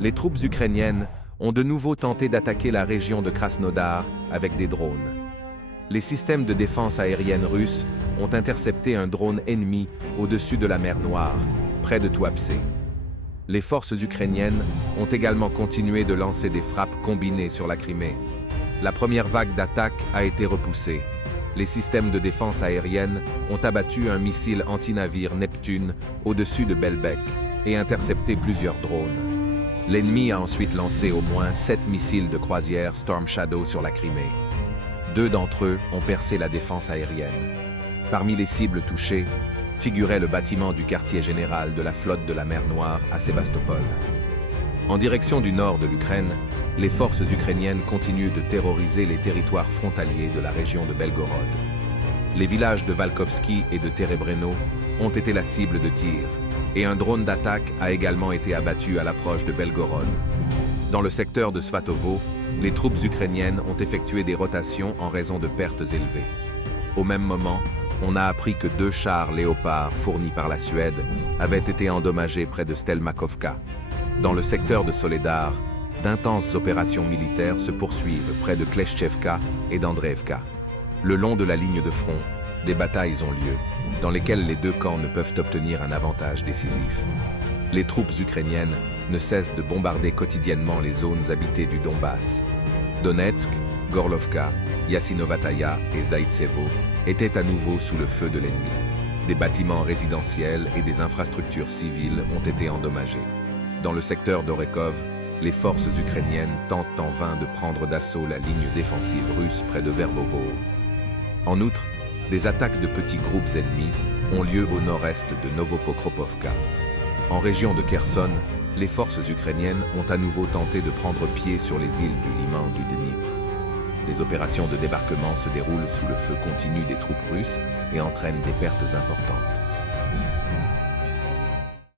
Les troupes ukrainiennes ont de nouveau tenté d'attaquer la région de Krasnodar avec des drones. Les systèmes de défense aérienne russes ont intercepté un drone ennemi au-dessus de la mer Noire, près de Tuapse. Les forces ukrainiennes ont également continué de lancer des frappes combinées sur la Crimée. La première vague d'attaque a été repoussée. Les systèmes de défense aérienne ont abattu un missile anti-navire Neptune au-dessus de Belbek et intercepté plusieurs drones. L'ennemi a ensuite lancé au moins 7 missiles de croisière Storm Shadow sur la Crimée. 2 d'entre eux ont percé la défense aérienne. Parmi les cibles touchées, figurait le bâtiment du quartier général de la flotte de la mer Noire à Sébastopol. En direction du nord de l'Ukraine, les forces ukrainiennes continuent de terroriser les territoires frontaliers de la région de Belgorod. Les villages de Valkovski et de Terebreno ont été la cible de tirs, et un drone d'attaque a également été abattu à l'approche de Belgorod. Dans le secteur de Svatovo, les troupes ukrainiennes ont effectué des rotations en raison de pertes élevées. Au même moment, on a appris que 2 chars Léopard fournis par la Suède avaient été endommagés près de Stelmakovka. Dans le secteur de Soledar, d'intenses opérations militaires se poursuivent près de Kleshchevka et d'Andreevka. Le long de la ligne de front, des batailles ont lieu, dans lesquelles les 2 camps ne peuvent obtenir un avantage décisif. Les troupes ukrainiennes ne cessent de bombarder quotidiennement les zones habitées du Donbass. Donetsk, Gorlovka, Yassinovataya et Zaïtsevo étaient à nouveau sous le feu de l'ennemi. Des bâtiments résidentiels et des infrastructures civiles ont été endommagés. Dans le secteur d'Orekov, les forces ukrainiennes tentent en vain de prendre d'assaut la ligne défensive russe près de Verbovo. En outre, des attaques de petits groupes ennemis ont lieu au nord-est de Novopokropovka. En région de Kherson, les forces ukrainiennes ont à nouveau tenté de prendre pied sur les îles du Liman du Dnipr. Les opérations de débarquement se déroulent sous le feu continu des troupes russes et entraînent des pertes importantes.